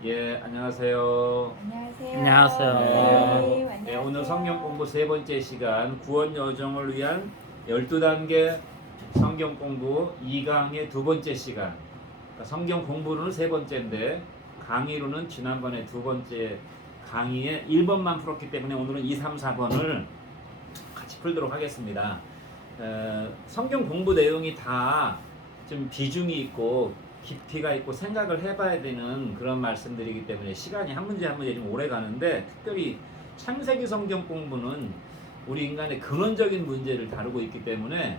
안녕하세요. 안녕하세요. 안녕하세요. 선생님, 네, 오늘 안녕하세요. 성경 공부 세 번째 시간 구원 여정을 위한 12단계 성경 공부 2강의 두 번째 시간. 그러니까 성경 공부는 세 번째인데 강의로는 지난번에 두 번째 강의에 1번만 풀었기 때문에 오늘은 2, 3, 4번을 같이 풀도록 하겠습니다. 성경 공부 내용이 다 좀 비중이 있고 깊이가 있고 생각을 해봐야 되는 그런 말씀들이기 때문에 시간이 한 문제 한 문제 좀 오래 가는데, 특별히 창세기 성경 공부는 우리 인간의 근원적인 문제를 다루고 있기 때문에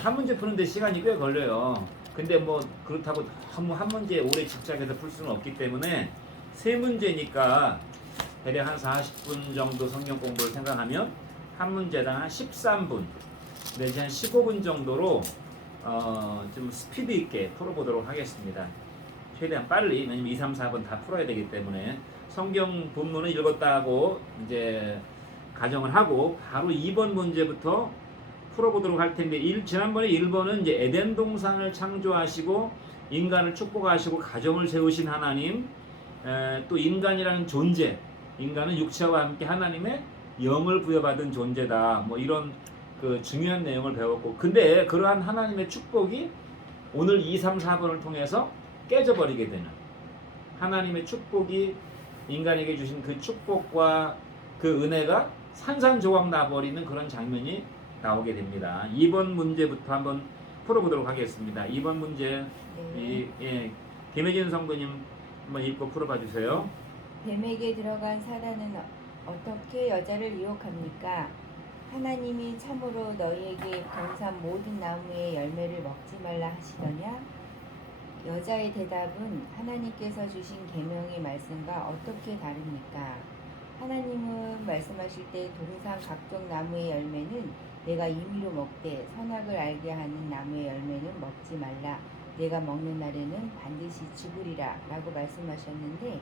한 문제 푸는데 시간이 꽤 걸려요. 근데 뭐 그렇다고 너무 한 문제에 오래 집착해서 풀 수는 없기 때문에 세 문제니까 대략 한 40분 정도 성경 공부를 생각하면 한 문제당 한 13분 내지 한 15분 정도로 좀 스피드 있게 풀어보도록 하겠습니다. 최대한 빨리, 왜냐면 2, 3, 4번 다 풀어야 되기 때문에 성경 본문을 읽었다 하고 이제 가정을 하고 바로 2번 문제부터 풀어보도록 할 텐데, 지난번에 1번은 이제 에덴 동산을 창조하시고 인간을 축복하시고 가정을 세우신 하나님, 또 인간이라는 존재, 인간은 육체와 함께 하나님의 영을 부여받은 존재다, 뭐 이런 그 중요한 내용을 배웠고, 근데 그러한 하나님의 축복이 오늘 2, 3, 4번을 통해서 깨져버리게 되는, 하나님의 축복이 인간에게 주신 그 축복과 그 은혜가 산산조각 나버리는 그런 장면이 나오게 됩니다. 2번 문제부터 한번 풀어보도록 하겠습니다. 2번 문제, 김혜진 성도님 한번 읽고 풀어봐 주세요. 뱀에게 들어간 사단은 어떻게 여자를 유혹합니까? 하나님이 참으로 너희에게 동산 모든 나무의 열매를 먹지 말라 하시더냐? 여자의 대답은 하나님께서 주신 계명의 말씀과 어떻게 다릅니까? 하나님은 말씀하실 때 동산 각종 나무의 열매는 내가 임의로 먹되 선악을 알게 하는 나무의 열매는 먹지 말라. 내가 먹는 날에는 반드시 죽으리라 라고 말씀하셨는데,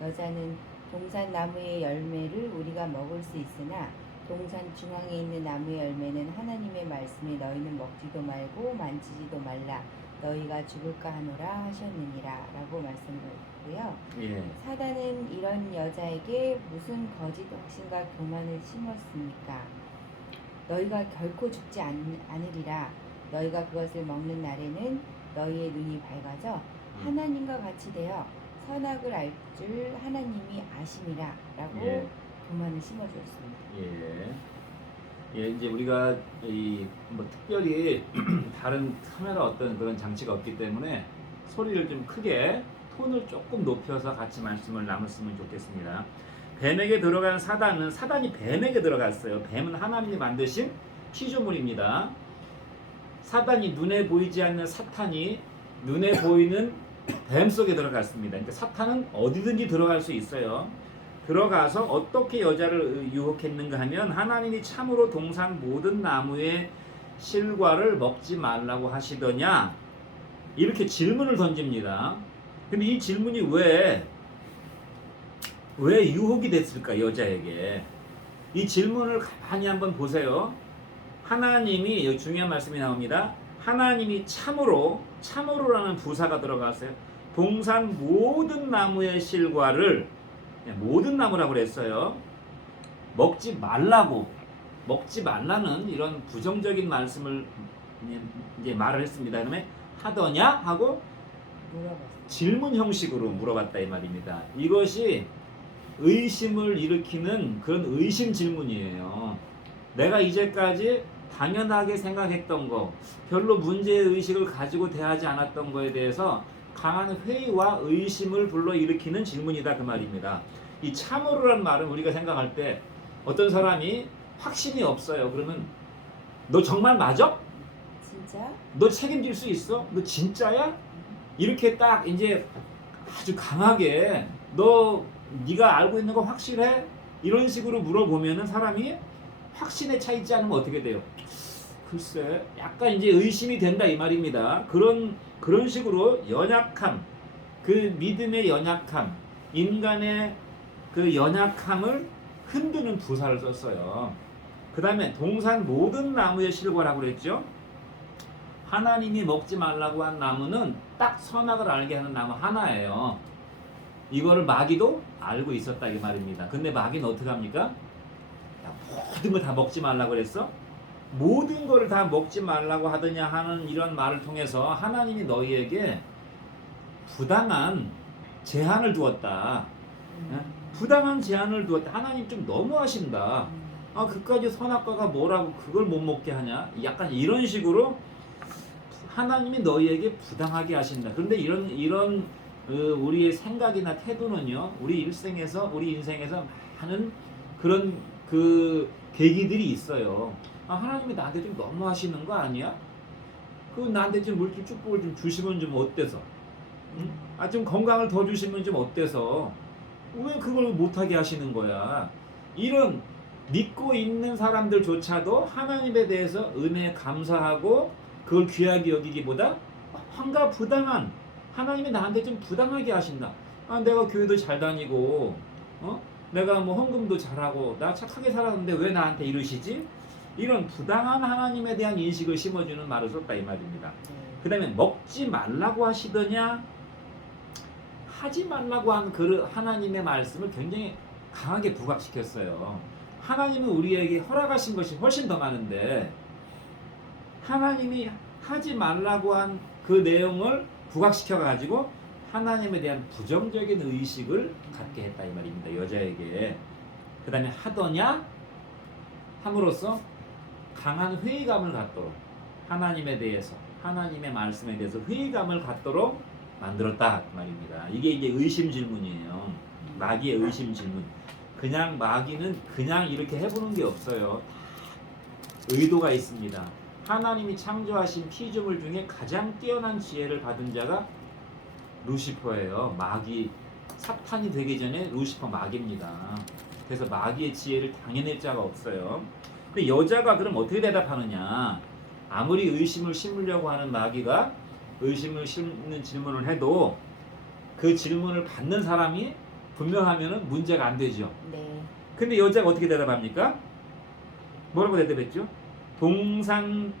여자는 동산 나무의 열매를 우리가 먹을 수 있으나 동산 중앙에 있는 나무의 열매는 하나님의 말씀에 너희는 먹지도 말고 만지지도 말라. 너희가 죽을까 하노라 하셨느니라 라고 말씀드렸고요. 사단은 이런 여자에게 무슨 거짓 확신과 교만을 심었습니까? 너희가 결코 죽지 않으리라. 너희가 그것을 먹는 날에는 너희의 눈이 밝아져 하나님과 같이 되어 선악을 알 줄 하나님이 아심이라 라고 교만을 심어주었습니다. 이제 우리가 뭐 특별히 다른 카메라 어떤 그런 장치가 없기 때문에 소리를 좀 크게, 톤을 조금 높여서 같이 말씀을 나눴으면 좋겠습니다. 뱀에게 들어간 사단이 뱀에게 들어갔어요. 뱀은 하나님이 만드신 피조물입니다. 사단이 눈에 보이지 않는 사탄이 눈에 보이는 뱀 속에 들어갔습니다. 그러니까 사탄은 어디든지 들어갈 수 있어요. 들어가서 어떻게 여자를 유혹했는가 하면, 하나님이 참으로 동산 모든 나무의 실과를 먹지 말라고 하시더냐, 이렇게 질문을 던집니다. 근데 이 질문이 왜 유혹이 됐을까, 여자에게? 이 질문을 가만히 한번 보세요. 하나님이, 여기 중요한 말씀이 나옵니다. 하나님이 참으로라는 부사가 들어갔어요. 동산 모든 나무의 실과를, 모든 나무라고 그랬어요. 먹지 말라는 이런 부정적인 말씀을 이제 말을 했습니다. 그다음에 하더냐 하고 질문 형식으로 물어봤다 이 말입니다. 이것이 의심을 일으키는 그런 의심 질문이에요. 내가 이제까지 당연하게 생각했던 거, 별로 문제의식을 가지고 대하지 않았던 거에 대해서 강한 회의와 의심을 불러일으키는 질문이다 그 말입니다. 이 참으로라는 말은 우리가 생각할 때 어떤 사람이 확신이 없어요. 그러면 너 정말 맞아? 진짜? 너 책임질 수 있어? 너 진짜야? 이렇게 딱 이제 아주 강하게 네가 알고 있는 거 확실해? 이런 식으로 물어보면은 사람이 확신에 차 있지 않으면 어떻게 돼요? 글쎄, 약간 이제 의심이 된다 이 말입니다. 그런 식으로 연약함, 그 믿음의 연약함, 인간의 그 연약함을 흔드는 부사를 썼어요. 그 다음에 동산 모든 나무의 실과라고 그랬죠. 하나님이 먹지 말라고 한 나무는 딱 선악을 알게 하는 나무 하나예요. 이거를 마귀도 알고 있었다 이 말입니다. 근데 마귀는 어떻게 합니까? 야, 모든 걸 다 먹지 말라고 그랬어? 모든 거를 다 먹지 말라고 하더냐 하는 이런 말을 통해서 하나님이 너희에게 부당한 제한을 두었다. 부당한 제한을 두었다. 하나님 좀 너무하신다. 아, 그까지 선악과가 뭐라고 그걸 못 먹게 하냐? 약간 이런 식으로 하나님이 너희에게 부당하게 하신다. 그런데 이런 우리의 생각이나 태도는요, 우리 일생에서 우리 인생에서 많은 그런 그 계기들이 있어요. 아, 하나님이 나한테 좀 너무 하시는 거 아니야? 그 나한테 좀 물질 축복을 좀 주시면 좀 어때서? 응? 아, 좀 건강을 더 주시면 좀 어때서? 왜 그걸 못하게 하시는 거야? 이런 믿고 있는 사람들조차도 하나님에 대해서 은혜에 감사하고 그걸 귀하게 여기기보다 뭔가 부당한, 하나님이 나한테 좀 부당하게 하신다. 아, 내가 교회도 잘 다니고, 내가 뭐 헌금도 잘하고 나 착하게 살았는데 왜 나한테 이러시지? 이런 부당한 하나님에 대한 인식을 심어주는 말을 썼다 이 말입니다. 그 다음에 먹지 말라고 하시더냐, 하지 말라고 한 그 하나님의 말씀을 굉장히 강하게 부각시켰어요. 하나님은 우리에게 허락하신 것이 훨씬 더 많은데 하나님이 하지 말라고 한 그 내용을 부각시켜 가지고 하나님에 대한 부정적인 의식을 갖게 했다 이 말입니다. 여자에게. 그 다음에 하더냐 함으로써 강한 회의감을 갖도록, 하나님에 대해서, 하나님의 말씀에 대해서 회의감을 갖도록 만들었다 그 말입니다. 이게 이제 의심 질문이에요. 마귀의 의심 질문. 그냥 마귀는 그냥 이렇게 해보는 게 없어요. 의도가 있습니다. 하나님이 창조하신 피조물 중에 가장 뛰어난 지혜를 받은 자가 루시퍼예요. 마귀, 사탄이 되기 전에 루시퍼 마귀입니다. 그래서 마귀의 지혜를 당해낼 자가 없어요. 근데 여자가 그럼 어떻게 대답하느냐? 아무리 의심을 심으려고 하는 마귀가 의심을 심는 질문을 해도 그 질문을 받는 사람이 분명하면 문제가 안 되죠. 네. 근데 여자가 어떻게 대답합니까? 뭐라고 대답했죠? 동산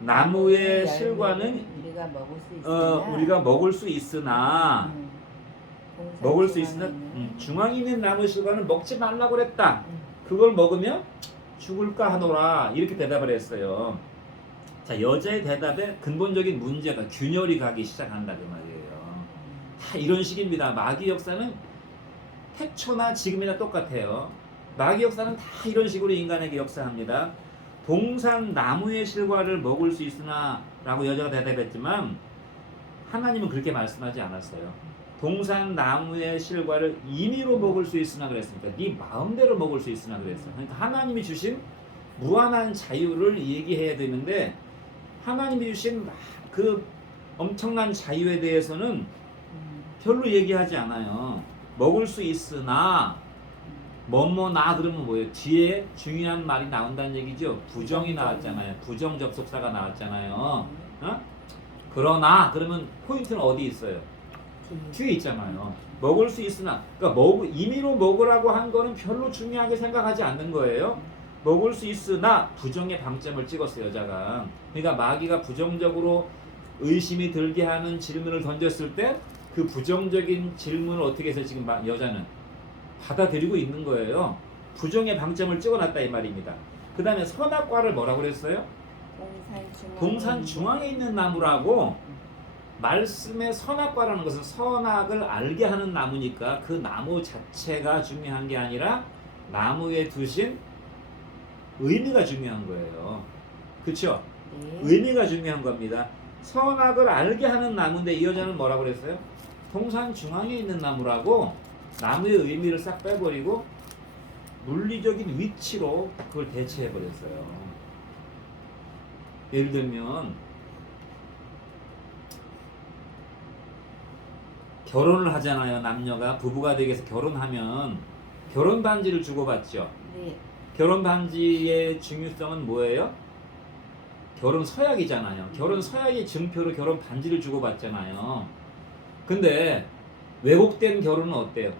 나무의 실과는 우리가 먹을 수 있으나 우리가 먹을 수 있으나 먹을 수 있으나 중앙에 있는 나무 실과는 먹지 말라고 그랬다. 그걸 먹으면 죽을까 하노라. 이렇게 대답을 했어요. 자, 여자의 대답에 근본적인 문제가 균열이 가기 시작한다 그 말이에요. 다 이런 식입니다. 마귀 역사는 태초나 지금이나 똑같아요. 마귀 역사는 다 이런 식으로 인간에게 역사합니다. 동산 나무의 실과를 먹을 수 있으나 라고 여자가 대답했지만 하나님은 그렇게 말씀하지 않았어요. 동산 나무의 실과를 임의로 먹을 수 있으나 그랬으니까 네 마음대로 먹을 수 있으나 그랬어요. 그러니까 하나님이 주신 무한한 자유를 얘기해야 되는데 하나님이 주신 그 엄청난 자유에 대해서는 별로 얘기하지 않아요. 먹을 수 있으나 뭐뭐나 그러면 뭐예요? 뒤에 중요한 말이 나온다는 얘기죠. 부정이 나왔잖아요. 부정 접속사가 나왔잖아요. 그러나 그러면 포인트는 어디 있어요? 뒤에 있잖아요. 먹을 수 있으나, 그러니까 임의로 먹으라고 한 거는 별로 중요하게 생각하지 않는 거예요. 먹을 수 있으나 부정의 방점을 찍었어요, 여자가. 그러니까 마귀가 부정적으로 의심이 들게 하는 질문을 던졌을 때 그 부정적인 질문을 어떻게 해서 지금 여자는 받아들이고 있는 거예요. 부정의 방점을 찍어놨다 이 말입니다. 그 다음에 선악과를 뭐라고 그랬어요? 동산 중앙에 있는 나무라고. 말씀의 선악과라는 것은 선악을 알게 하는 나무니까 그 나무 자체가 중요한 게 아니라 나무에 두신 의미가 중요한 거예요. 그렇죠? 의미가 중요한 겁니다. 선악을 알게 하는 나무인데 이 여자는 뭐라고 그랬어요? 동산 중앙에 있는 나무라고 나무의 의미를 싹 빼버리고 물리적인 위치로 그걸 대체해버렸어요. 예를 들면 결혼을 하잖아요. 남녀가 부부가 되기 위해서 결혼하면 결혼 반지를 주고받죠. 네. 결혼 반지의 중요성은 뭐예요? 결혼 서약이잖아요. 결혼 서약의 증표로 결혼 반지를 주고받잖아요. 근데 왜곡된 결혼은 어때요?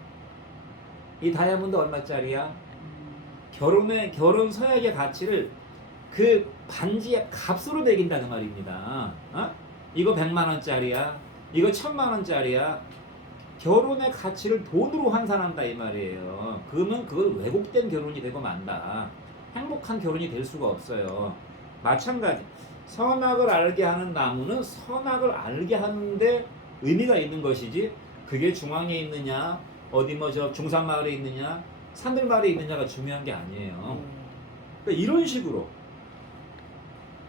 이 다이아몬드 얼마짜리야? 결혼 서약의 가치를 그 반지의 값으로 매긴다는 말입니다. 이거 100만 원짜리야. 이거 1000만 원짜리야. 결혼의 가치를 돈으로 환산한다 이 말이에요. 그러면 그걸 왜곡된 결혼이 되고 만다. 행복한 결혼이 될 수가 없어요. 마찬가지. 선악을 알게 하는 나무는 선악을 알게 하는데 의미가 있는 것이지 그게 중앙에 있느냐 어디 뭐 저 중산마을에 있느냐 산들마을에 있느냐가 중요한 게 아니에요. 그러니까 이런 식으로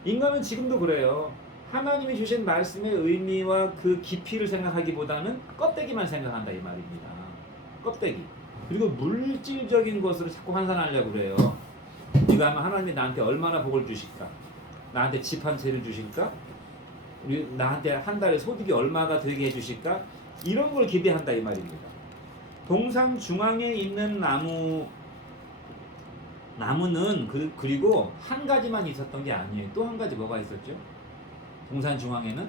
인간은 지금도 그래요. 하나님이 주신 말씀의 의미와 그 깊이를 생각하기보다는 껍데기만 생각한다 이 말입니다. 껍데기. 그리고 물질적인 것으로 자꾸 환산하려고 그래요. 네가 하면 하나님이 나한테 얼마나 복을 주실까? 나한테 집 한 채를 주실까? 우리 나한테 한 달에 소득이 얼마가 되게 해주실까? 이런 걸 기대한다 이 말입니다. 동산 중앙에 있는 나무는 그리고 한 가지만 있었던 게 아니에요. 또 한 가지 뭐가 있었죠? 동산 중앙에는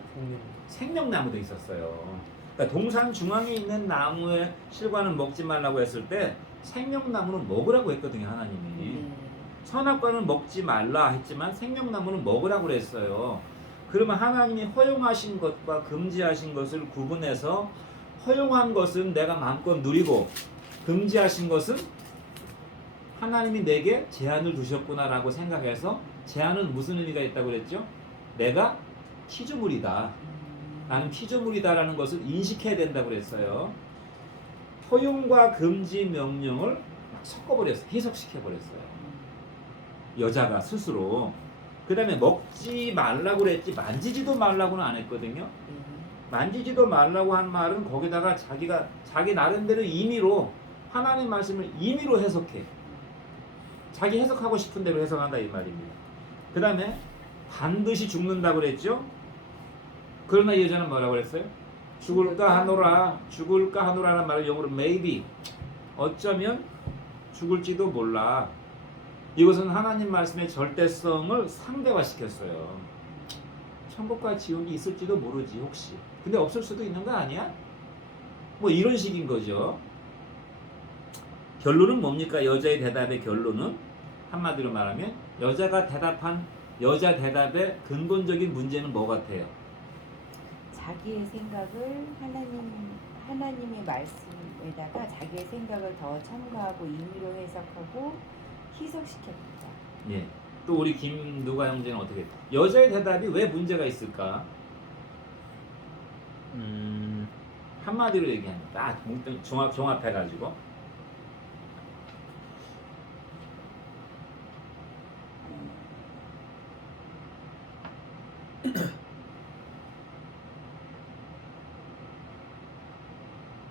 생명나무도 있었어요. 그러니까 동산 중앙에 있는 나무의 실과는 먹지 말라고 했을 때 생명나무는 먹으라고 했거든요 하나님이. 선악과는 먹지 말라 했지만 생명나무는 먹으라고 그랬어요. 그러면 하나님이 허용하신 것과 금지하신 것을 구분해서 허용한 것은 내가 마음껏 누리고 금지하신 것은 하나님이 내게 제한을 두셨구나라고 생각해서 제한은 무슨 의미가 있다고 그랬죠? 내가 피조물이다. 나는 피조물이다라는 것을 인식해야 된다고 그랬어요. 허용과 금지 명령을 섞어버렸어요. 해석시켜버렸어요. 여자가 스스로. 그 다음에 먹지 말라고 그랬지 만지지도 말라고는 안 했거든요. 만지지도 말라고 한 말은 거기다가 자기 나름대로 임의로 하나님 말씀을 임의로 해석해. 자기 해석하고 싶은 대로 해석한다 이 말입니다. 그 다음에 반드시 죽는다고 그랬죠. 그러나 이 여자는 뭐라고 그랬어요? 죽을까 하노라라는 말을 영어로 maybe 어쩌면 죽을지도 몰라. 이것은 하나님 말씀의 절대성을 상대화시켰어요. 천국과 지옥이 있을지도 모르지 혹시. 근데 없을 수도 있는 거 아니야? 뭐 이런 식인 거죠. 결론은 뭡니까? 여자의 대답의 결론은 한마디로 말하면 여자가 대답한 여자 대답의 근본적인 문제는 뭐 같아요? 자기의 생각을 하나님의 말씀에다가 자기의 생각을 더 첨가하고 임의로 해석하고 희석시켰다. 예. 또 우리 김누가 형제는 어떻게? 여자의 대답이 왜 문제가 있을까? 한마디로 얘기하면 딱 종합해가지고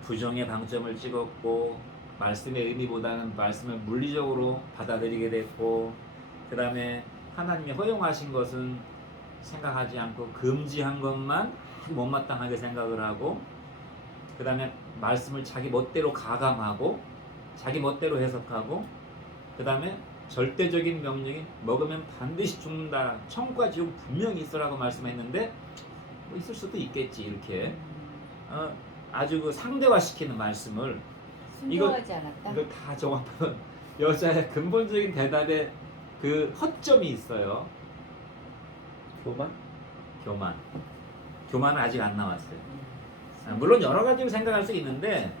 부정의 방점을 찍었고 말씀의 의미보다는 말씀을 물리적으로 받아들이게 됐고 그 다음에 하나님이 허용하신 것은 생각하지 않고 금지한 것만 못마땅하게 생각을 하고 그 다음에 말씀을 자기 멋대로 가감하고 자기 멋대로 해석하고 그 다음에 절대적인 명령이 먹으면 반드시 죽는다. 천국과 지옥 분명히 있으라고 말씀했는데 뭐 있을 수도 있겠지 이렇게 아주 그 상대화시키는 말씀을 순종하지 않았다. 이걸 다 종합하면 여자의 근본적인 대답에 그 허점이 있어요. 교만은 아직 안 나왔어요. 물론 여러 가지로 생각할 수 있는데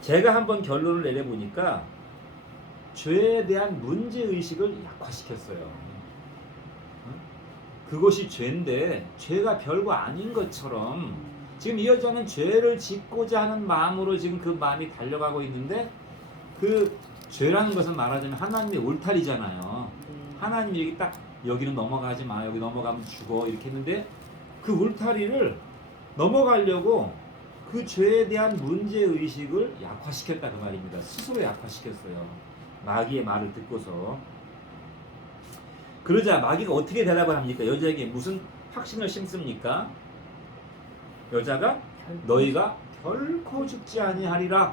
제가 한번 결론을 내려보니까 죄에 대한 문제의식을 약화시켰어요. 그것이 죄인데 죄가 별거 아닌 것처럼 지금 이 여자는 죄를 짓고자 하는 마음으로 지금 그 마음이 달려가고 있는데 그 죄라는 것은 말하자면 하나님의 울타리잖아요. 하나님이 여기 딱 여기는 넘어가지 마, 여기 넘어가면 죽어 이렇게 했는데 그 울타리를 넘어가려고 그 죄에 대한 문제의식을 약화시켰다 그 말입니다. 스스로 약화시켰어요. 마귀의 말을 듣고서. 그러자 마귀가 어떻게 대답을 합니까? 여자에게 무슨 확신을 심습니까? 여자가 너희가 결코 죽지 아니하리라.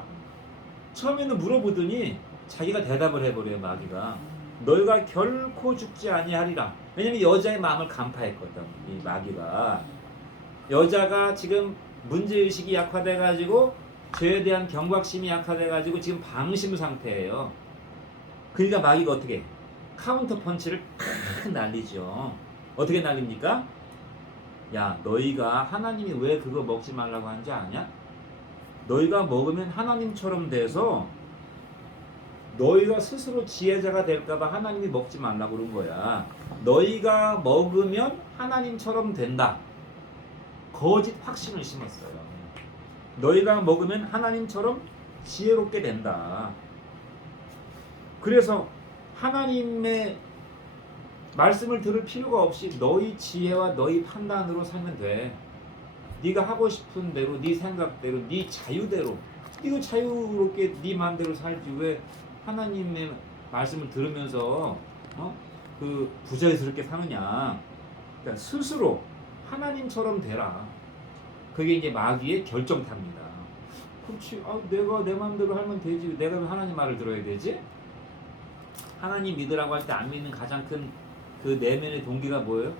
처음에는 물어보더니 자기가 대답을 해버려요. 마귀가 너희가 결코 죽지 아니하리라. 왜냐면 여자의 마음을 간파했거든. 이 마귀가 여자가 지금 문제의식이 약화돼가지고 죄에 대한 경각심이 약화돼가지고 지금 방심 상태예요. 그러니까 마귀가 어떻게 카운터 펀치를 탁 날리죠. 어떻게 날립니까? 야 너희가 하나님이 왜 그거 먹지 말라고 하는지 아냐? 너희가 먹으면 하나님처럼 돼서 너희가 스스로 지혜자가 될까봐 하나님이 먹지 말라고 그런 거야. 너희가 먹으면 하나님처럼 된다. 거짓 확신을 심었어요. 너희가 먹으면 하나님처럼 지혜롭게 된다. 그래서 하나님의 말씀을 들을 필요가 없이 너희 지혜와 너희 판단으로 살면 돼. 네가 하고 싶은 대로, 네 생각대로, 네 자유대로, 이거 자유롭게 네 마음대로 살지 왜 하나님의 말씀을 들으면서 그 부자연스럽게 사느냐. 그러니까 스스로 하나님처럼 되라. 그게 이제 마귀의 결정탑니다. 그렇지. 내가 내 마음대로 하면 되지. 내가 왜 하나님 말을 들어야 되지? 하나님 믿으라고 할 때 안 믿는 가장 큰 그 내면의 동기가 뭐예요?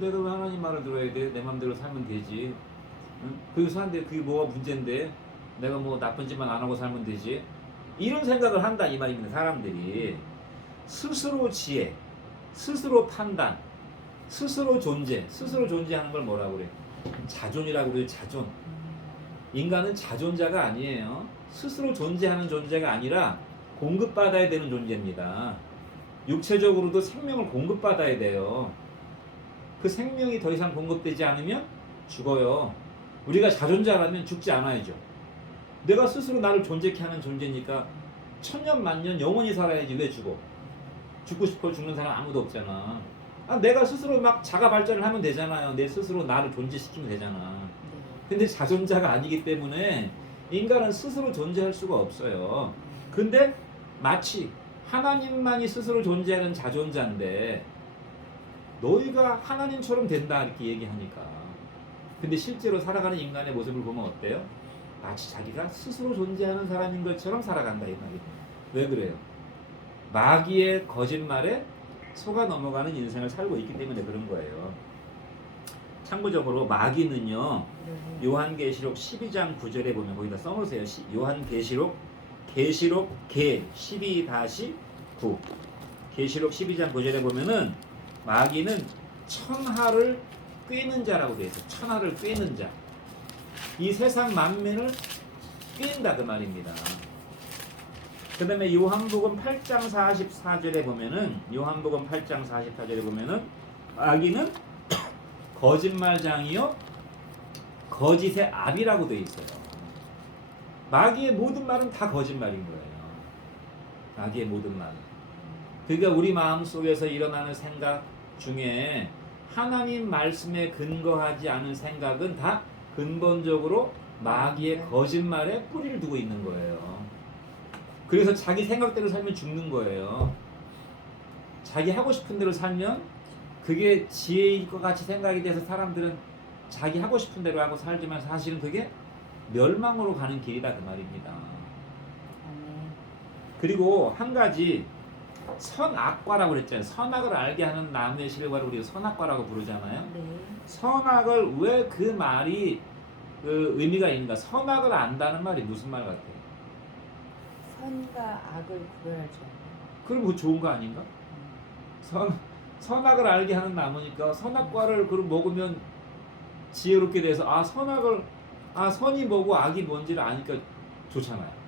내가 왜 하나님 말을 들어야 돼? 내 마음대로 살면 되지. 그래서 사는데 그게 뭐가 문제인데? 내가 뭐 나쁜 짓만 안 하고 살면 되지. 이런 생각을 한다 이 말입니다. 사람들이 스스로 지혜, 스스로 판단, 스스로 존재, 스스로 존재하는 걸 뭐라고 그래? 자존이라고 그래요. 자존. 인간은 자존자가 아니에요. 스스로 존재하는 존재가 아니라 공급받아야 되는 존재입니다. 육체적으로도 생명을 공급받아야 돼요. 그 생명이 더 이상 공급되지 않으면 죽어요. 우리가 자존자라면 죽지 않아야죠. 내가 스스로 나를 존재케 하는 존재니까 천년 만년 영원히 살아야지. 왜 죽어? 죽고 싶어 죽는 사람 아무도 없잖아. 내가 스스로 막 자가 발전을 하면 되잖아요. 내 스스로 나를 존재시키면 되잖아. 근데 자존자가 아니기 때문에 인간은 스스로 존재할 수가 없어요. 근데 마치 하나님만이 스스로 존재하는 자존자인데 너희가 하나님처럼 된다 이렇게 얘기하니까. 근데 실제로 살아가는 인간의 모습을 보면 어때요? 마치 자기가 스스로 존재하는 사람인 것처럼 살아간다 이 말이에요. 왜 그래요? 마귀의 거짓말에 속아 넘어가는 인생을 살고 있기 때문에 그런 거예요. 참고적으로 마귀는요, 요한계시록 12장 9절에 보면 거기다 써놓으세요. 요한계시록 계 12-9 계시록 12장 9절에 보면은 마귀는 천하를 꿰는 자라고 되어 있어요. 천하를 꿰는 자. 이 세상 만민을 꿰는다 그 말입니다. 그 다음에 요한복음 8장 44절에 보면은 마귀는 거짓말장이요 거짓의 압이라고 되어 있어요. 마귀의 모든 말은 다 거짓말인 거예요. 마귀의 모든 말은. 그러니까 우리 마음속에서 일어나는 생각 중에 하나님 말씀에 근거하지 않은 생각은 다 근본적으로 마귀의 거짓말에 뿌리를 두고 있는 거예요. 그래서 자기 생각대로 살면 죽는 거예요. 자기 하고 싶은 대로 살면 그게 지혜일 것 같이 생각이 돼서 사람들은 자기 하고 싶은 대로 하고 살지만 사실은 그게 멸망으로 가는 길이다 그 말입니다. 그리고 한 가지 선악과라고 그랬잖아요. 선악을 알게 하는 나무의 실과를 우리가 선악과라고 부르잖아요. 네. 선악을 왜 그 말이 그 의미가 있는가? 선악을 안다는 말이 무슨 말 같아요? 선과 악을 구별할 줄 알아요. 그럼 그거 좋은 거 아닌가? 선악을 알게 하는 나무니까 선악과를 그럼 먹으면 지혜롭게 돼서 선이 뭐고 악이 뭔지를 아니까 좋잖아요.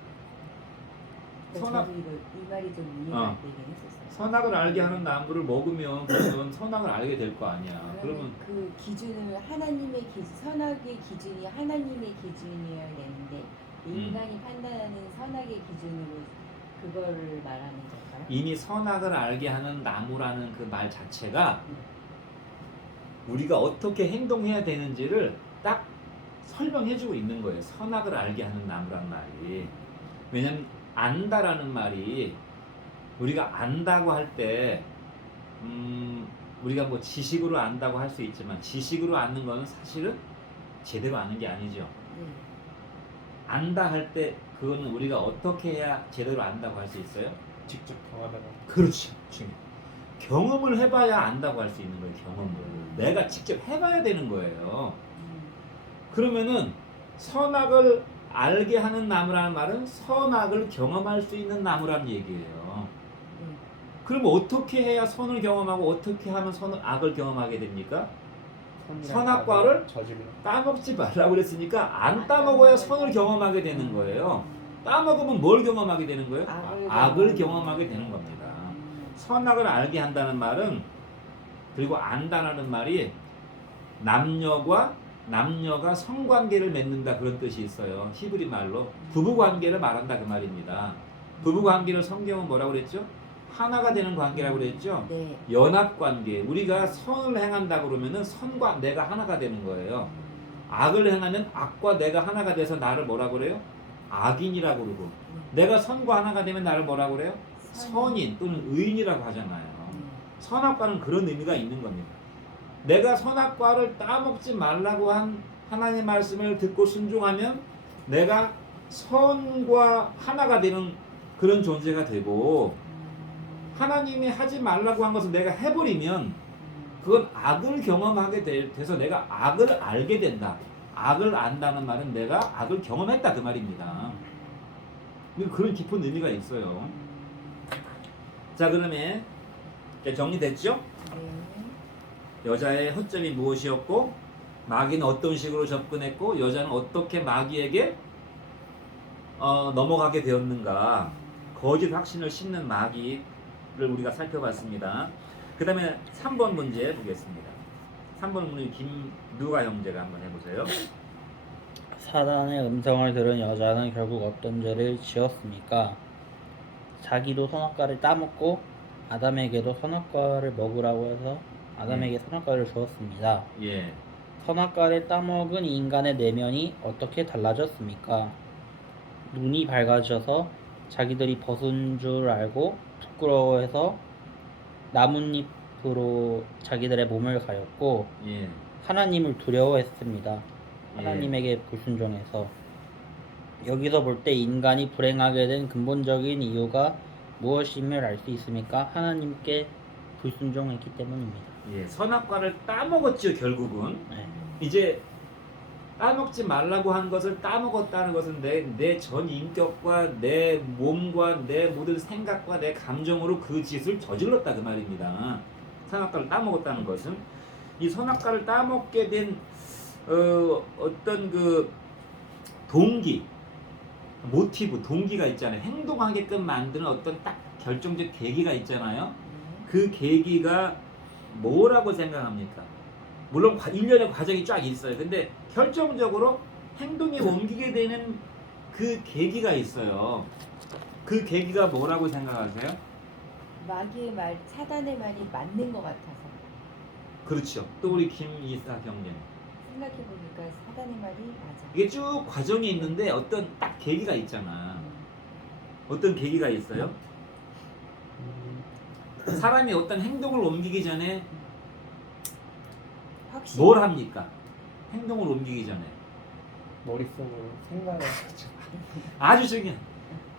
저도 이 말이 좀 이해가 안 되긴 했었어요. 선악을 알게 하는 나무를 먹으면 그러면 선악을 알게 될 거 아니야. 그러면 그 기준을 하나님의 선악의 기준이 하나님의 기준이어야 되는데 인간이 판단하는 선악의 기준으로 그거를 말하는 건가요? 이미 선악을 알게 하는 나무라는 그 말 자체가 우리가 어떻게 행동해야 되는지를 딱 설명해주고 있는 거예요. 선악을 알게 하는 나무란 말이. 왜냐면 안다라는 말이 우리가 안다고 할 때 우리가 뭐 지식으로 안다고 할 수 있지만 지식으로 아는 거는 사실은 제대로 아는 게 아니죠. 네. 안다 할 때 그거는 우리가 어떻게 해야 제대로 안다고 할 수 있어요? 직접 경험하다가. 그렇죠. 경험을 해봐야 안다고 할 수 있는 거예요. 경험을 내가 직접 해봐야 되는 거예요. 그러면은 선악을 알게 하는 나무라는 말은 선악을 경험할 수 있는 나무라는 얘기예요. 그럼 어떻게 해야 선을 경험하고 어떻게 하면 악을 경험하게 됩니까? 선악과를 저지르. 따먹지 말라고 그랬으니까 안 따먹어야 선을 경험하게 되는 거예요. 따먹으면 뭘 경험하게 되는 거예요? 악을 경험하게 되는 겁니다. 선악을 알게 한다는 말은, 그리고 안다라는 말이 남녀가 성관계를 맺는다 그런 뜻이 있어요. 히브리 말로 부부관계를 말한다 그 말입니다. 부부관계를 성경은 뭐라고 그랬죠? 하나가 되는 관계라고 그랬죠? 네. 연합관계. 우리가 선을 행한다 그러면은 선과 내가 하나가 되는 거예요. 악을 행하면 악과 내가 하나가 돼서 나를 뭐라고 그래요? 악인이라고 그러고, 내가 선과 하나가 되면 나를 뭐라고 그래요? 선인 또는 의인이라고 하잖아요. 선악과는 그런 의미가 있는 겁니다. 내가 선악과를 따먹지 말라고 한 하나님의 말씀을 듣고 순종하면 내가 선과 하나가 되는 그런 존재가 되고, 하나님이 하지 말라고 한 것을 내가 해버리면 그건 악을 경험하게 돼서 내가 악을 알게 된다. 악을 안다는 말은 내가 악을 경험했다 그 말입니다. 그런 깊은 의미가 있어요. 자, 그러면 이제 정리됐죠? 여자의 허점이 무엇이었고, 마귀는 어떤 식으로 접근했고, 여자는 어떻게 마귀에게 넘어가게 되었는가. 거짓 확신을 심는 마귀를 우리가 살펴봤습니다. 그 다음에 3번 문제 보겠습니다. 3번 문제 김누가 형제가 한번 해보세요. 사단의 음성을 들은 여자는 결국 어떤 죄를 지었습니까? 자기도 선악과를 따먹고 아담에게도 선악과를 먹으라고 해서 아담에게 선악과를 주었습니다. 예. 선악과를 따먹은 인간의 내면이 어떻게 달라졌습니까? 눈이 밝아져서 자기들이 벗은 줄 알고 부끄러워해서 나뭇잎으로 자기들의 몸을 가렸고, 예. 하나님을 두려워했습니다. 하나님에게 불순종해서. 여기서 볼 때 인간이 불행하게 된 근본적인 이유가 무엇임을 알 수 있습니까? 하나님께 불순종했기 때문입니다. 예. 선악과를 따먹었죠 결국은. 네. 이제 따먹지 말라고 한 것을 따먹었다는 것은 내 전 인격과 내 몸과 내 모든 생각과 내 감정으로 그 짓을 저질렀다 그 말입니다. 선악과를 따먹었다는 것은, 이 선악과를 따먹게 된 어떤 그 동기, 모티브, 동기가 있잖아요. 행동하게끔 만드는 어떤 딱 결정적 계기가 있잖아요. 그 계기가 뭐라고 생각합니까? 물론 일련의 과정이 쫙 있어요. 근데 결정적으로 행동에 옮기게 되는 그 계기가 있어요. 그 계기가 뭐라고 생각하세요? 마귀의 말, 사단의 말이 맞는 것 같아서. 그렇죠. 또 우리 김이사 경님. 생각해 보니까 사단의 말이 맞아. 이게 쭉 과정이 있는데 어떤 딱 계기가 있잖아. 어떤 계기가 있어요? 사람이 어떤 행동을 옮기기 전에 확실히. 뭘 합니까? 행동을 옮기기 전에. 머릿속으로 생각을 아주 중요한.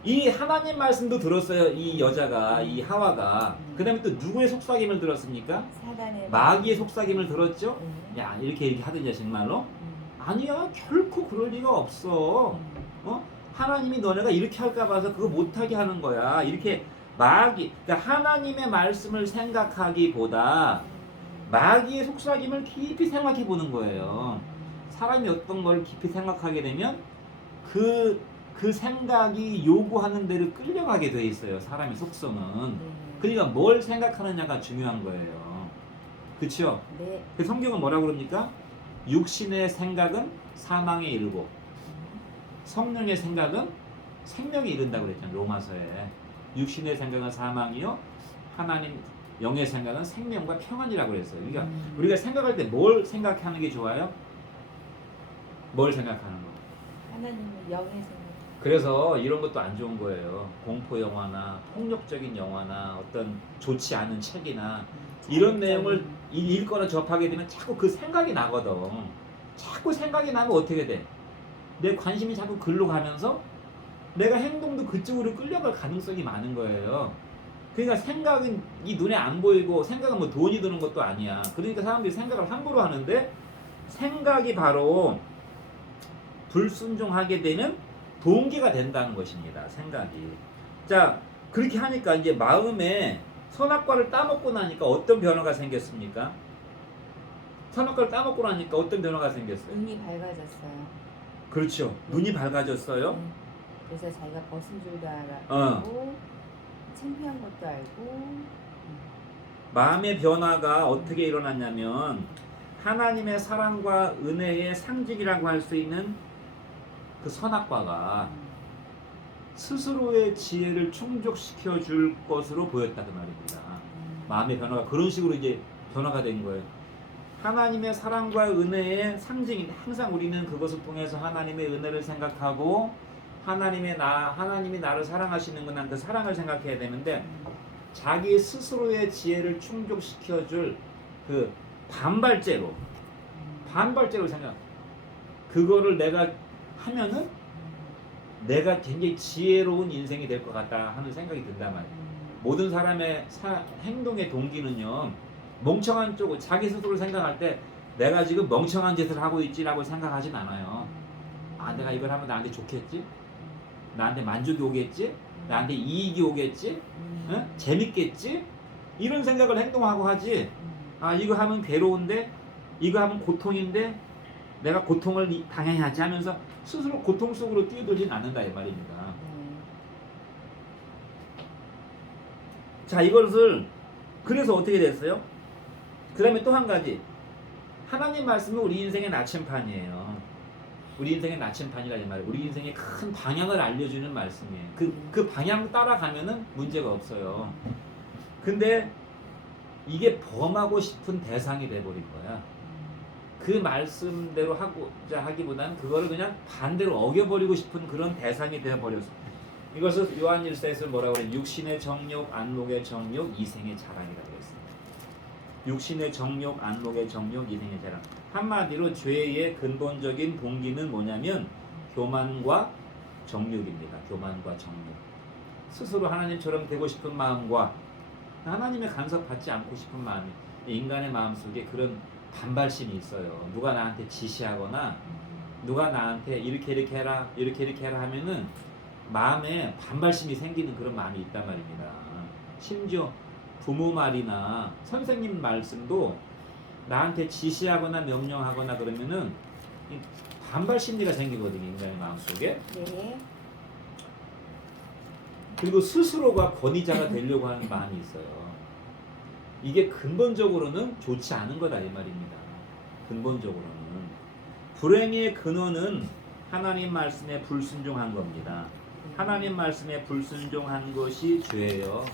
이 하나님 말씀도 들었어요. 이 여자가, 이 하와가. 그 다음에 또 누구의 속삭임을 들었습니까? 사단의 마귀의 속삭임을 들었죠? 네. 야, 이렇게 하더냐 정말로? 아니야, 결코 그럴 리가 없어. 하나님이 너네가 이렇게 할까 봐서 그거 못하게 하는 거야. 이렇게 마귀, 그러니까 하나님의 말씀을 생각하기보다 마귀의 속삭임을 깊이 생각해 보는 거예요. 사람이 어떤 걸 깊이 생각하게 되면 그 생각이 요구하는 대로 끌려가게 돼 있어요. 사람의 속성은. 그러니까 뭘 생각하느냐가 중요한 거예요. 그렇죠? 네. 그 성경은 뭐라고 그럽니까? 육신의 생각은 사망에 이르고 성령의 생각은 생명에 이른다고 그랬잖아요. 로마서에. 육신의 생각은 사망이요, 하나님 영의 생각은 생명과 평안이라고 그랬어요. 그러니까 우리가 생각할 때 뭘 생각하는 게 좋아요? 뭘 생각하는 거? 하나님의 영의 생각. 그래서 이런 것도 안 좋은 거예요. 공포 영화나 폭력적인 영화나 어떤 좋지 않은 책이나 이런 내용을 읽거나 접하게 되면 자꾸 그 생각이 나거든. 자꾸 생각이 나면 어떻게 돼? 내 관심이 자꾸 글로 가면서 내가 행동도 그쪽으로 끌려갈 가능성이 많은 거예요. 그러니까 생각은 이 눈에 안 보이고, 생각은 뭐 돈이 드는 것도 아니야. 그러니까 사람들이 생각을 함부로 하는데, 생각이 바로 불순종하게 되는 동기가 된다는 것입니다. 생각이. 자, 그렇게 하니까 이제 마음에 선악과를 따먹고 나니까 어떤 변화가 생겼습니까? 선악과를 따먹고 나니까 어떤 변화가 생겼어요? 눈이 밝아졌어요. 그렇죠. 눈이 밝아졌어요. 네. 그래서 자기가 벗은 줄도 어. 알고 창피한 것도 알고 마음의 변화가 어떻게 일어났냐면 하나님의 사랑과 은혜의 상징이라고 할 수 있는 그 선악과가 스스로의 지혜를 충족시켜 줄 것으로 보였다 그 말입니다. 마음의 변화가 그런 식으로 이제 변화가 된 거예요. 하나님의 사랑과 은혜의 상징인데 항상 우리는 그것을 통해서 하나님의 은혜를 생각하고 하나님이 나를 사랑하시는구나 그 사랑을 생각해야 되는데 자기 스스로의 지혜를 충족시켜줄 그 반발제로 생각. 그거를 내가 하면은 내가 굉장히 지혜로운 인생이 될 것 같다 하는 생각이 든단 말이에요. 모든 사람의 행동의 동기는요 멍청한 쪽으로 자기 스스로 생각할 때 내가 지금 멍청한 짓을 하고 있지라고 생각하진 않아요. 아 내가 이걸 하면 나한테 좋겠지? 나한테 만족이 오겠지? 나한테 이익이 오겠지? 응? 재밌겠지? 이런 생각을 행동하고 하지. 아 이거 하면 괴로운데 이거 하면 고통인데 내가 고통을 당해야지 하면서 스스로 고통 속으로 뛰어들진 않는다 이 말입니다. 자 이것을 그래서 어떻게 됐어요? 그 다음에 또 한 가지 하나님 말씀은 우리 인생의 나침판이에요. 우리 인생의 나침판이라 이 말이에요. 우리 인생의 큰 방향을 알려주는 말씀이에요. 그 방향 따라가면은 문제가 없어요. 근데 이게 범하고 싶은 대상이 돼버린 거야. 그 말씀대로 하고자 하기보다는 그거를 그냥 반대로 어겨버리고 싶은 그런 대상이 되어버렸어. 이것을 요한 1서에서 뭐라고 그래? 육신의 정욕, 안목의 정욕, 이생의 자랑이라고 했습니다. 육신의 정욕, 안목의 정욕, 이생의 자랑. 한마디로 죄의 근본적인 동기는 뭐냐면 교만과 정욕입니다. 교만과 정욕. 스스로 하나님처럼 되고 싶은 마음과 하나님의 간섭받지 않고 싶은 마음이 인간의 마음속에 그런 반발심이 있어요. 누가 나한테 지시하거나 누가 나한테 이렇게 해라 이렇게 해라 하면은 마음에 반발심이 생기는 그런 마음이 있단 말입니다. 심지어 부모 말이나 선생님 말씀도 나한테 지시하거나 명령하거나 그러면은 반발 심리가 생기거든요. 인간의 마음속에. 네. 그리고 스스로가 권위자가 되려고 하는 마음이 있어요. 이게 근본적으로는 좋지 않은 거다 이 말입니다. 근본적으로는 불행의 근원은 하나님 말씀에 불순종한 겁니다. 하나님 말씀에 불순종한 것이 죄예요.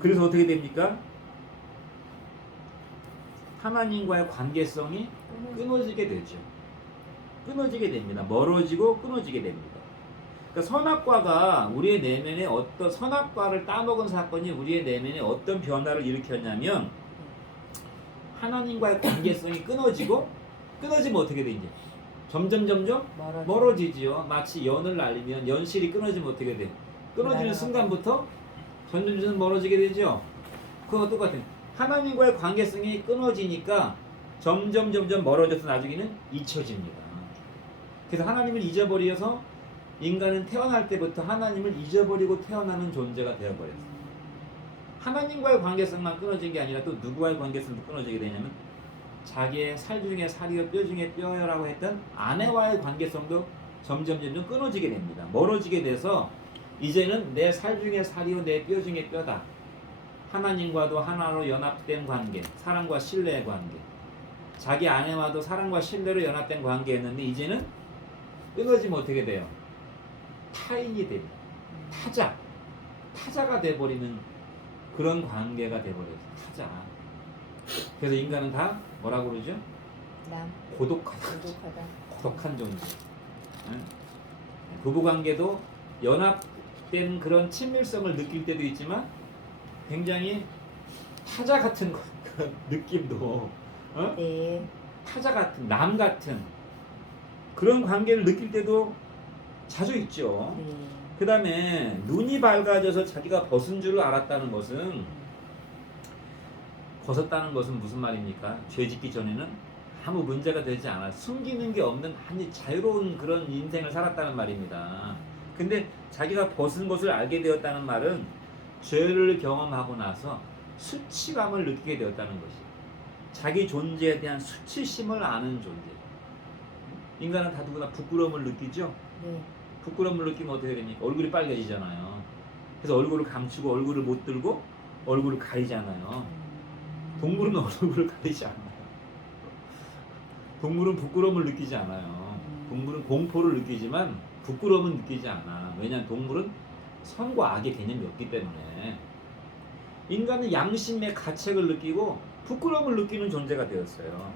그래서 어떻게 됩니까? 하나님과의 관계성이 끊어지게 되죠. 끊어지게 됩니다. 멀어지고 끊어지게 됩니다. 그러니까 선악과가 우리의 내면에 어떤 선악과를 따먹은 사건이 우리의 내면에 어떤 변화를 일으켰냐면 하나님과의 관계성이 끊어지면 어떻게 되는지 점점 멀어지지요. 마치 연을 날리면 연실이 끊어지면 어떻게 돼? 끊어지는 순간부터 점점 멀어지게 되죠. 그거 똑같아요. 하나님과의 관계성이 끊어지니까 점점 멀어져서 나중에는 잊혀집니다. 그래서 하나님을 잊어버려서 인간은 태어날 때부터 하나님을 잊어버리고 태어나는 존재가 되어버렸어요. 하나님과의 관계성만 끊어진 게 아니라 또 누구와의 관계성도 끊어지게 되냐면 자기의 살 중에 살이요 뼈 중에 뼈라고 했던 아내와의 관계성도 점점 끊어지게 됩니다. 멀어지게 돼서 이제는 내 살 중에 살이요 내 뼈 중에 뼈다. 하나님과도 하나로 연합된 관계, 사랑과 신뢰의 관계. 자기 아내와도 사랑과 신뢰로 연합된 관계였는데 이제는 끊어지면 어떻게 돼요? 타인이 됩니다. 타자가 돼버리는 그런 관계가 돼버려요. 타자. 그래서 인간은 다 뭐라고 그러죠? 고독한 존재. 부부관계도 연합된 그런 친밀성을 느낄 때도 있지만 굉장히 타자 같은 그런 느낌도 네. 타자 같은 남 같은 그런 관계를 느낄 때도 자주 있죠. 네. 그 다음에 눈이 밝아져서 자기가 벗은 줄을 알았다는 것은 벗었다는 것은 무슨 말입니까? 죄 짓기 전에는 아무 문제가 되지 않아 숨기는 게 없는 아니 자유로운 그런 인생을 살았다는 말입니다. 근데 자기가 벗은 것을 알게 되었다는 말은 죄를 경험하고 나서 수치감을 느끼게 되었다는 것이. 자기 존재에 대한 수치심을 아는 존재. 인간은 다 누구나 부끄러움을 느끼죠. 네. 부끄러움을 느끼면 어떻게 됩니까? 얼굴이 빨개지잖아요. 그래서 얼굴을 감추고 얼굴을 못 들고 얼굴을 가리잖아요. 동물은 얼굴을 가리지 않아요. 동물은 부끄러움을 느끼지 않아요. 동물은 공포를 느끼지만 부끄러움은 느끼지 않아. 왜냐하면 동물은 선과 악의 개념이 없기 때문에. 인간은 양심의 가책을 느끼고 부끄러움을 느끼는 존재가 되었어요.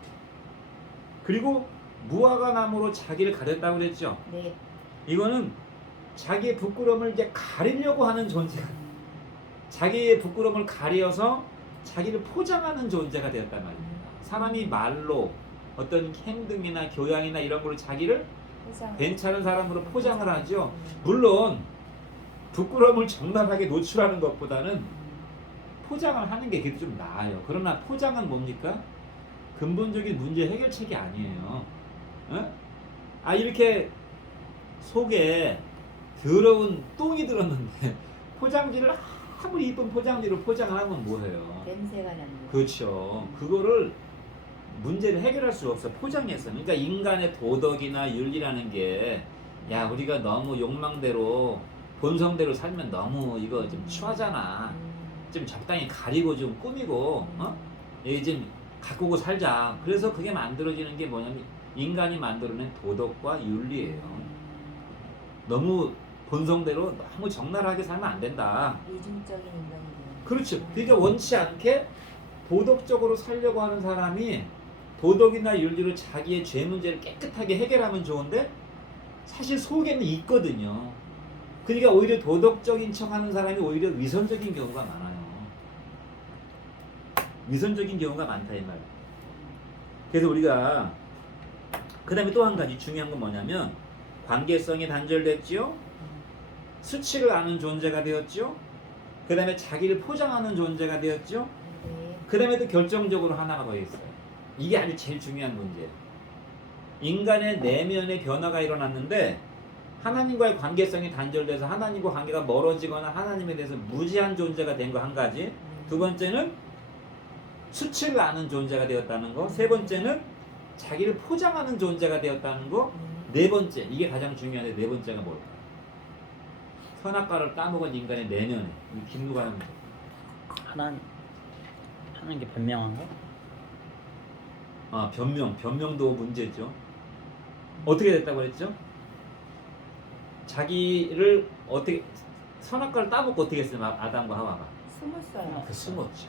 그리고 무화과 나무로 자기를 가렸다고 그랬죠. 네. 이거는 자기의 부끄러움을 이제 가리려고 하는 존재가, 자기의 부끄러움을 가려서 자기를 포장하는 존재가 되었단 말입니다. 사람이 말로 어떤 행동이나 교양이나 이런 걸로 자기를 괜찮은 사람으로 포장을 하죠. 물론 부끄러움을 적나라하게 노출하는 것보다는 포장을 하는 게 그래도 좀 나아요. 그러나 포장은 뭡니까? 근본적인 문제 해결책이 아니에요. 어? 아, 이렇게 속에 더러운 똥이 들었는데 포장지를 아무리 이쁜 포장지로 포장을 하면 뭐해요? 냄새가 납니다. 그렇죠. 그거를 문제를 해결할 수 없어, 포장해서. 그러니까 인간의 도덕이나 윤리라는 게, 야, 우리가 너무 욕망대로 본성대로 살면 너무 이거 좀 추하잖아. 좀 적당히 가리고 좀 꾸미고, 여기 좀 가꾸고 살자. 그래서 그게 만들어지는 게 뭐냐면 인간이 만들어낸 도덕과 윤리예요. 너무 본성대로 너무 적나라하게 살면 안 된다. 이중적인 인간이네요. 그렇죠. 그러니까 원치 않게 도덕적으로 살려고 하는 사람이 도덕이나 윤리로 자기의 죄 문제를 깨끗하게 해결하면 좋은데 사실 속에는 있거든요. 그러니까 오히려 도덕적인 척하는 사람이 오히려 위선적인 경우가 많아요. 위선적인 경우가 많다 이 말. 그래서 우리가 그 다음에 또 한 가지 중요한 건 뭐냐면 관계성이 단절됐죠. 수치를 아는 존재가 되었죠. 그 다음에 자기를 포장하는 존재가 되었죠. 네. 그 다음에 또 결정적으로 하나가 더 있어요. 이게 아주 제일 중요한 문제예요. 인간의 내면의 변화가 일어났는데 하나님과의 관계성이 단절돼서 하나님과 관계가 멀어지거나 하나님에 대해서 무지한 존재가 된 거 한 가지. 두 번째는 수치를 아는 존재가 되었다는 거. 세 번째는 자기를 포장하는 존재가 되었다는 거. 네 번째, 이게 가장 중요한데 네 번째가 뭘까요? 선악과를 따먹은 인간의 내면에, 이 김누가 하는 하는 게 변명한가? 아, 변명도 문제죠. 어떻게 됐다고 했죠? 자기를 어떻게 선악과를 따먹고 어떻게 했어요? 아담과 하와가 숨었어요. 숨었죠.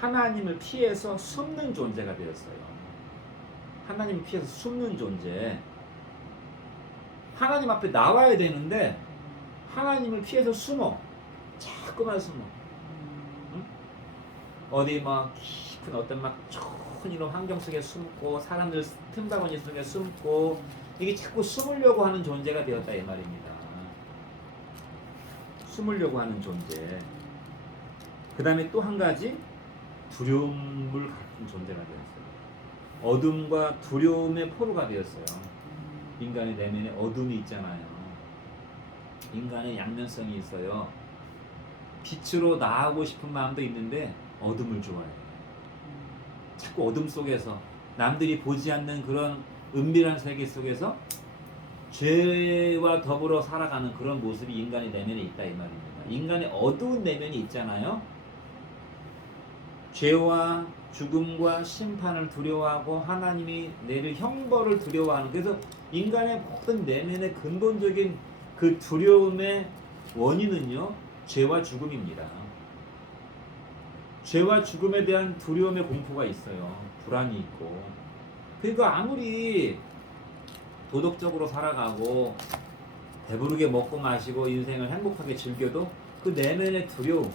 하나님을 피해서 숨는 존재가 되었어요. 하나님을 피해서 숨는 존재. 하나님 앞에 나와야 되는데 하나님을 피해서 숨어. 자꾸만 숨어. 응? 어디 막 깊은 어떤 막 좋은 이런 환경 속에 숨고 사람들 틈바구니 속에 숨고 이게 자꾸 숨으려고 하는 존재가 되었다 이 말입니다. 숨으려고 하는 존재. 그 다음에 또 한 가지 두려움을 갖춘 존재가 되었어요. 어둠과 두려움의 포로가 되었어요. 인간의 내면에 어둠이 있잖아요. 인간의 양면성이 있어요. 빛으로 나아가고 싶은 마음도 있는데 어둠을 좋아해요. 자꾸 어둠 속에서 남들이 보지 않는 그런 은밀한 세계 속에서 죄와 더불어 살아가는 그런 모습이 인간의 내면에 있다 이 말입니다. 인간의 어두운 내면이 있잖아요. 죄와 죽음과 심판을 두려워하고 하나님이 내릴 형벌을 두려워하는, 그래서 인간의 모든 내면의 근본적인 그 두려움의 원인은요, 죄와 죽음입니다. 죄와 죽음에 대한 두려움의 공포가 있어요. 불안이 있고. 그러니까 아무리 도덕적으로 살아가고 배부르게 먹고 마시고 인생을 행복하게 즐겨도 그 내면의 두려움,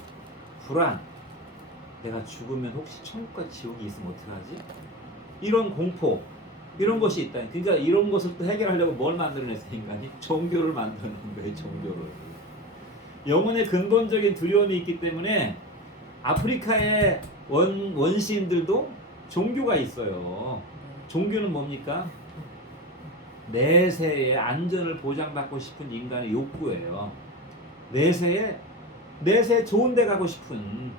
불안, 내가 죽으면 혹시 천국과 지옥이 있으면 어떡하지? 이런 공포, 이런 것이 있다. 그러니까 이런 것을 또 해결하려고 뭘 만들어냈어요, 인간이? 종교를 만들어낸 거예요, 종교를. 영혼의 근본적인 두려움이 있기 때문에 아프리카의 원시인들도 종교가 있어요. 종교는 뭡니까? 내세의 안전을 보장받고 싶은 인간의 욕구예요. 내세에 좋은 데 가고 싶은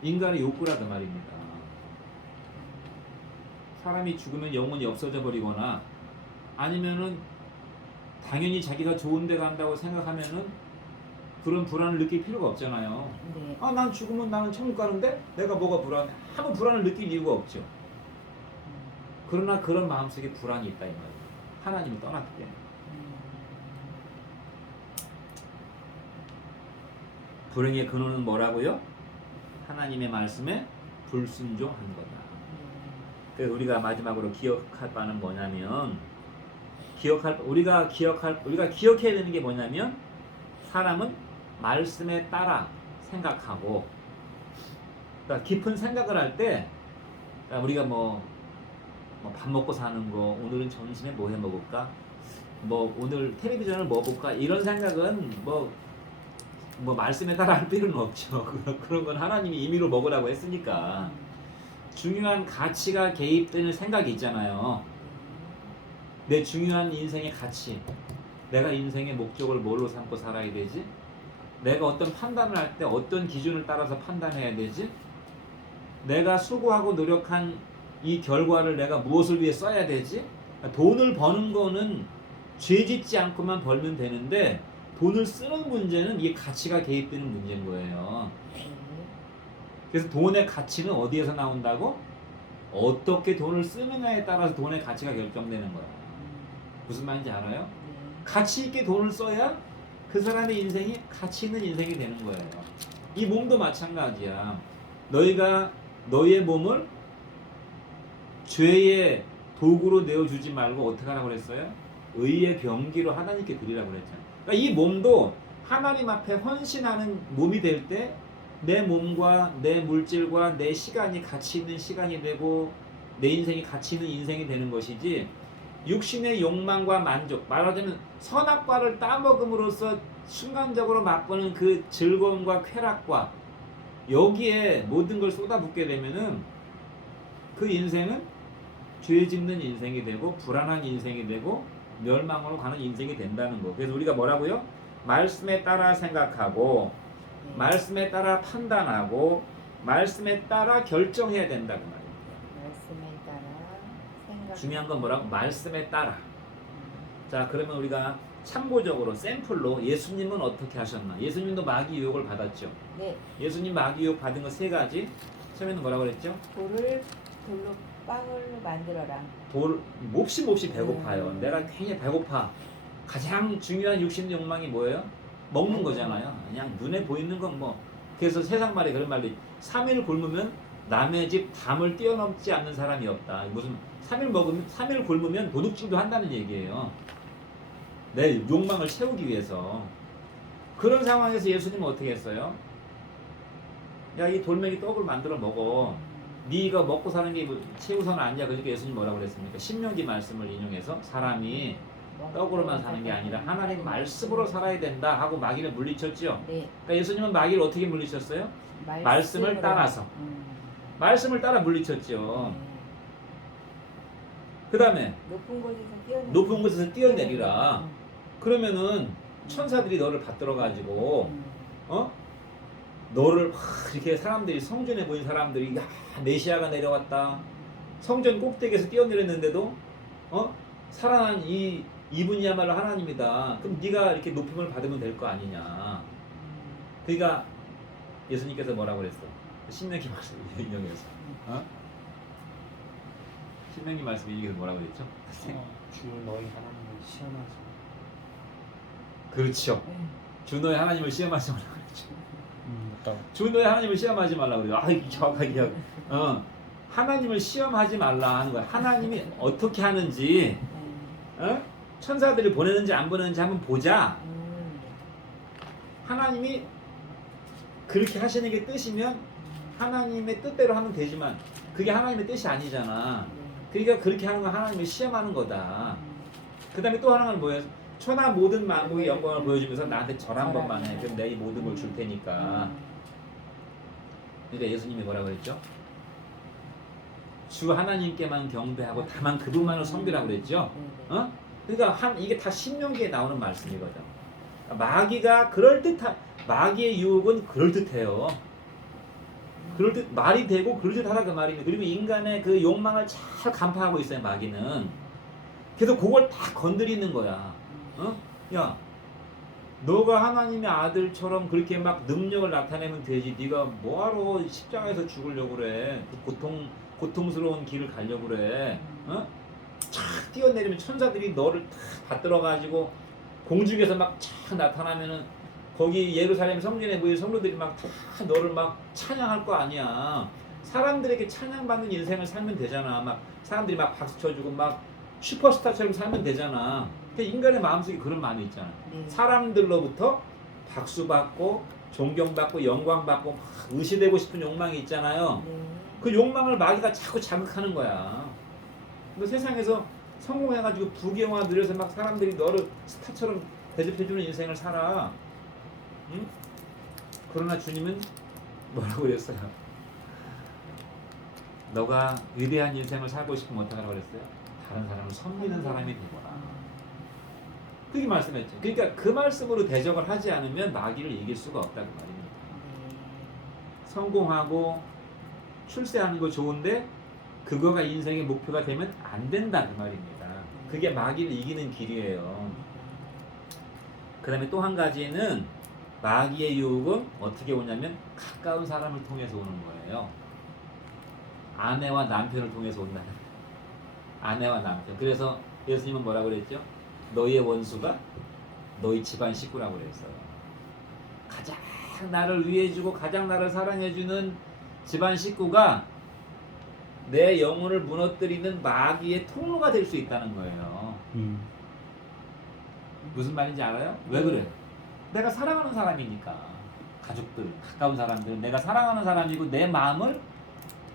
인간의 욕구라도 말입니다. 사람이 죽으면 영혼이 없어져 버리거나 아니면은 당연히 자기가 좋은 데 간다고 생각하면은 그런 불안을 느낄 필요가 없잖아요. 네. 아, 난 죽으면 나는 천국 가는데 내가 뭐가 불안해? 아무 불안을 느낄 이유가 없죠. 그러나 그런 마음속에 불안이 있다 이 말이에요. 하나님을 떠났기 때문에. 불행의 근원은 뭐라고요? 하나님의 말씀에 불순종한 거다. 그래서 우리가 마지막으로 기억할 바는 뭐냐면 우리가 기억해야 되는 게 뭐냐면 사람은 말씀에 따라 생각하고 그러니까 깊은 생각을 할 때 우리가 뭐 밥 먹고 사는 거 오늘은 점심에 뭐 해 먹을까? 뭐 오늘 텔레비전을 뭐 볼까? 이런 생각은 뭐 말씀에 따라 할 필요는 없죠. 그런 건 하나님이 임의로 먹으라고 했으니까. 중요한 가치가 개입되는 생각이 있잖아요. 내 중요한 인생의 가치, 내가 인생의 목적을 뭘로 삼고 살아야 되지? 내가 어떤 판단을 할 때 어떤 기준을 따라서 판단해야 되지? 내가 수고하고 노력한 이 결과를 내가 무엇을 위해 써야 되지? 돈을 버는 거는 죄 짓지 않고만 벌면 되는데 돈을 쓰는 문제는 이게 가치가 개입되는 문제인 거예요. 그래서 돈의 가치는 어디에서 나온다고? 어떻게 돈을 쓰느냐에 따라서 돈의 가치가 결정되는 거야. 무슨 말인지 알아요? 가치 있게 돈을 써야 그 사람의 인생이 가치 있는 인생이 되는 거예요. 이 몸도 마찬가지야. 너희가 너희의 몸을 죄의 도구로 내어주지 말고 어떻게 하라고 그랬어요? 의의 병기로 하나님께 드리라고 그랬잖아요. 그러니까 이 몸도 하나님 앞에 헌신하는 몸이 될 때 내 몸과 내 물질과 내 시간이 가치 있는 시간이 되고 내 인생이 가치 있는 인생이 되는 것이지 육신의 욕망과 만족, 말하자면 선악과를 따먹음으로써 순간적으로 맛보는 그 즐거움과 쾌락과 여기에 모든 걸 쏟아붓게 되면은 그 인생은 죄 짓는 인생이 되고 불안한 인생이 되고 멸망으로 가는 인생이 된다는 거. 그래서 우리가 뭐라고요? 말씀에 따라 생각하고 말씀에 따라 판단하고 말씀에 따라 결정해야 된다고 말이에요. 말씀에 따라 생각. 중요한 건 뭐라고? 말씀에 따라. 자, 그러면 우리가 참고적으로 샘플로 예수님은 어떻게 하셨나? 예수님도 마귀 유혹을 받았죠. 네. 예수님 마귀 유혹 받은 거 세 가지. 처음에는 뭐라고 그랬죠? 돌을 돌로 빵을 만들어라. 몹시 배고파요. 내가 괜히 배고파. 가장 중요한 육신 욕망이 뭐예요? 먹는 거잖아요. 그냥 눈에 보이는 건 뭐. 그래서 세상 말에 그런 말이 3일 굶으면 남의 집 담을 뛰어넘지 않는 사람이 없다. 무슨 3일 굶으면 도둑질도 한다는 얘기예요. 내 욕망을 채우기 위해서. 그런 상황에서 예수님은 어떻게 했어요? 야, 이 돌멩이 떡을 만들어 먹어. 네가 먹고 사는 게 최우선 아니야. 그러니까 예수님 뭐라고 그랬습니까? 신명기 말씀을 인용해서 사람이 떡으로만 사는 게 아니라 하나님 말씀으로 살아야 된다 하고 마귀를 물리쳤죠. 네. 그러니까 예수님은 마귀를 어떻게 물리쳤어요? 말씀을 따라서. 말씀을 따라 물리쳤죠. 그 다음에 높은 곳에서 뛰어내리라. 그러면은 천사들이 너를 받들어 가지고 너를 이렇게 사람들이 성전에 모인 사람들이 야, 메시아가 내려왔다. 성전 꼭대기에서 뛰어내렸는데도 살아난 이분이야말로 하나님이다. 그럼 네가 이렇게 높임을 받으면 될 거 아니냐. 그러니까 예수님께서 뭐라고 그랬어? 신명기 말씀 인용해서. 신명기 말씀 인용해서 뭐라고 그랬죠? 주 너희 하나님을 시험하지. 그렇죠. 주 너의 하나님을 시험하지 말라고 그랬죠. 맞다. 주 너의 하나님을 시험하지 말라고 그래요. 정확하게 이야기. 하나님을 시험하지 말라 하는 거야. 하나님이 어떻게 하는지, 천사들을 보내는지 안 보내는지 한번 보자. 하나님이 그렇게 하시는 게 뜻이면 하나님의 뜻대로 하면 되지만 그게 하나님의 뜻이 아니잖아. 그러니까 그렇게 하는 건 하나님을 시험하는 거다. 그 다음에 또 하나는 뭐예요? 천하 모든 만국의 영광을 보여주면서 나한테 절 한 번만 해. 그럼 내 이 모든 걸 줄 테니까. 그러니까 예수님이 뭐라고 그랬죠? 주 하나님께만 경배하고 다만 그분만을 섬기라고 그랬죠? 그러니까 이게 다 신명기에 나오는 말씀이거든. 마귀가 마귀의 유혹은 그럴듯해요. 그럴 듯 말이 되고 그럴 듯하다 그 말입니다. 그리고 인간의 그 욕망을 잘 간파하고 있어요. 마귀는. 그래서 그걸 다 건드리는 거야. 어? 야, 너가 하나님의 아들처럼 그렇게 막 능력을 나타내면 되지. 네가 뭐하러 십자가에서 죽으려고 그래. 그 고통스러운 길을 가려고 그래. 어? 착 뛰어내리면 천사들이 너를 다 받들어가지고 공중에서 막 착 나타나면은 거기 예루살렘 성전에 모인 성도들이 막 다 너를 막 찬양할 거 아니야. 사람들에게 찬양받는 인생을 살면 되잖아. 막 사람들이 막 박수 쳐주고 막 슈퍼스타처럼 살면 되잖아. 그러니까 인간의 마음속에 그런 마음이 있잖아. 네. 사람들로부터 박수받고 존경받고 영광받고 막 의시되고 싶은 욕망이 있잖아요. 네. 그 욕망을 마귀가 자꾸 자극하는 거야. 너 세상에서 성공해가지고 부귀영화 누려서 막 사람들이 너를 스타처럼 대접해주는 인생을 살아. 응? 그러나 주님은 뭐라고 그랬어요? 너가 위대한 인생을 살고 싶으면 어떻게 하라고 그랬어요? 다른 사람을 섬기는 사람이 되거라. 그렇게 말씀했죠. 그러니까 그 말씀으로 대적을 하지 않으면 마귀를 이길 수가 없다고 말입니다. 네. 성공하고 출세하는 거 좋은데 그거가 인생의 목표가 되면 안 된다 그 말입니다. 그게 마귀를 이기는 길이에요. 그 다음에 또 한 가지는 마귀의 유혹은 어떻게 오냐면 가까운 사람을 통해서 오는 거예요. 아내와 남편을 통해서 온다. 아내와 남편. 그래서 예수님은 뭐라고 그랬죠? 너희의 원수가 너희 집안 식구라고 그랬어요. 가장 나를 위해주고 가장 나를 사랑해주는 집안 식구가 내 영혼을 무너뜨리는 마귀의 통로가 될 수 있다는 거예요. 무슨 말인지 알아요? 왜 그래? 내가 사랑하는 사람이니까. 가족들, 가까운 사람들, 내가 사랑하는 사람이고 내 마음을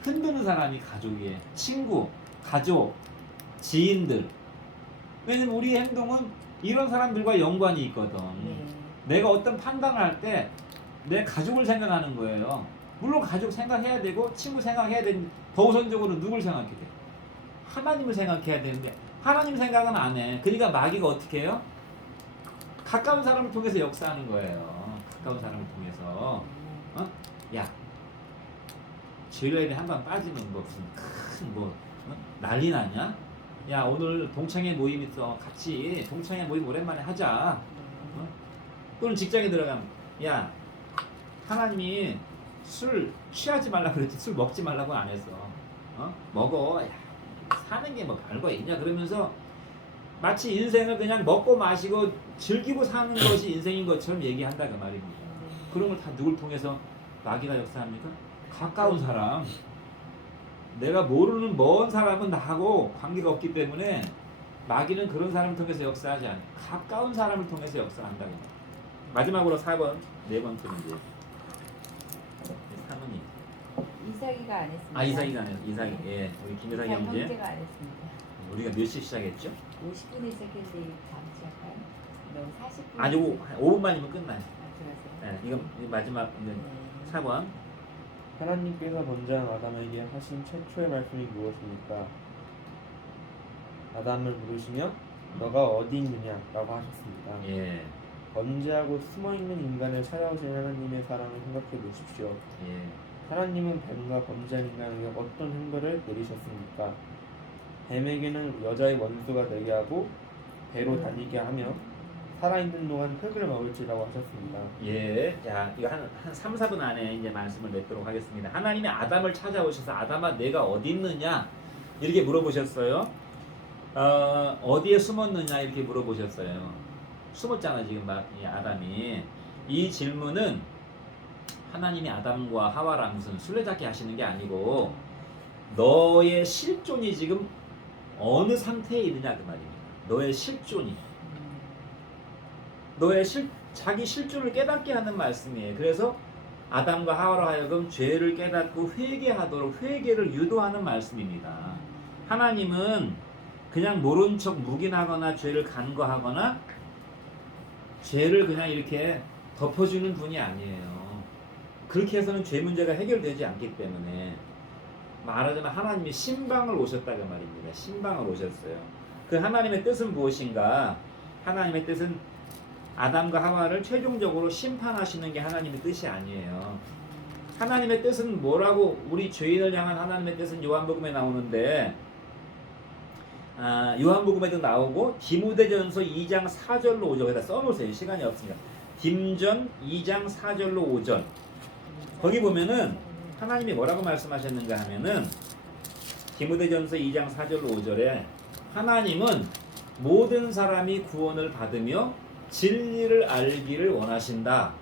흔드는 사람이 가족이에요. 친구, 가족, 지인들. 왜냐면 우리의 행동은 이런 사람들과 연관이 있거든. 네. 내가 어떤 판단을 할 때 내 가족을 생각하는 거예요. 물론 가족 생각해야 되고 친구 생각해야 되는데 더 우선적으로 누굴 생각해야 돼? 하나님을 생각해야 되는데 하나님 생각은 안 해. 그러니까 마귀가 어떻게 해요? 가까운 사람을 통해서 역사하는 거예요. 가까운 사람을 통해서. 어? 야, 죄로에 한번 빠지면 뭐 무슨 큰 뭐 난리 나냐? 야, 오늘 동창회 모임 있어. 같이 동창회 모임 오랜만에 하자. 어? 또는 직장에 들어가면 야, 하나님이 술 취하지 말라고 그랬지 술 먹지 말라고 안 했어. 어? 먹어. 야, 사는 게 뭐 별거 있냐 그러면서 마치 인생을 그냥 먹고 마시고 즐기고 사는 것이 인생인 것처럼 얘기한다 그 말입니다. 그런 걸 다 누굴 통해서 마귀가 역사합니까? 가까운 사람. 내가 모르는 먼 사람은 나하고 관계가 없기 때문에 마귀는 그런 사람을 통해서 역사하지 않아. 가까운 사람을 통해서 역사한다고. 마지막으로 4번, 네 번째 문제. 사모님. 이삭이가 안 했습니다. 아, 이삭이가 안 했어. 이삭이. 예, 우리 김이삭이 이삭 형제. 형제가 안 했습니다. 우리가 몇 시 시작했죠? 50분에 시작했는데 다음 시작할까요? 네, 40분. 아니, 5분만이면 끝나요. 들어가세요. 네, 이건 마지막 네. 4번. 하나님께서 먼저 아담에게 하신 최초의 말씀이 무엇입니까? 아담을 부르시며 너가 어디 있느냐 라고 하셨습니다. 예, 번제하고 숨어있는 인간을 찾아오신 하나님의 사랑을 생각해 보십시오. 예. 하나님은 뱀과 범죄한 인간에게 어떤 행벌을 내리셨습니까? 뱀에게는 여자의 원수가 되게 하고 배로 다니게 하며 살아있는 동안 흙을 먹을지라고 하셨습니다. 예, 자, 이거 한 3, 4분 안에 이제 말씀을 맺도록 하겠습니다. 하나님이 아담을 찾아오셔서 아담아 내가 어디 있느냐 이렇게 물어보셨어요. 어디에 숨었느냐 이렇게 물어보셨어요. 숨었잖아 지금 이 아담이. 이 질문은 하나님이 아담과 하와랑 무슨 술래잡기 하시는 게 아니고 너의 실존이 지금 어느 상태에 있느냐 그 말입니다. 너의 실존이. 너의 자기 실존을 깨닫게 하는 말씀이에요. 그래서 아담과 하와로 하여금 죄를 깨닫고 회개하도록 회개를 유도하는 말씀입니다. 하나님은 그냥 모른 척 묵인하거나 죄를 간과하거나 죄를 그냥 이렇게 덮어주는 분이 아니에요. 그렇게 해서는 죄 문제가 해결되지 않기 때문에 말하자면 하나님이 신방을 오셨다고 말입니다. 신방을 오셨어요. 그 하나님의 뜻은 무엇인가? 하나님의 뜻은 아담과 하와를 최종적으로 심판하시는 게 하나님의 뜻이 아니에요. 하나님의 뜻은 뭐라고 우리 죄인을 향한 하나님의 뜻은 요한복음에 나오는데 요한복음에도 나오고 디모데전서 2장 4절로 5절에다 써놓으세요. 시간이 없습니다. 딤전 2장 4절로 5절 거기 보면은 하나님이 뭐라고 말씀하셨는가 하면은 디모데전서 2장 4절로 5절에 하나님은 모든 사람이 구원을 받으며 진리를 알기를 원하신다.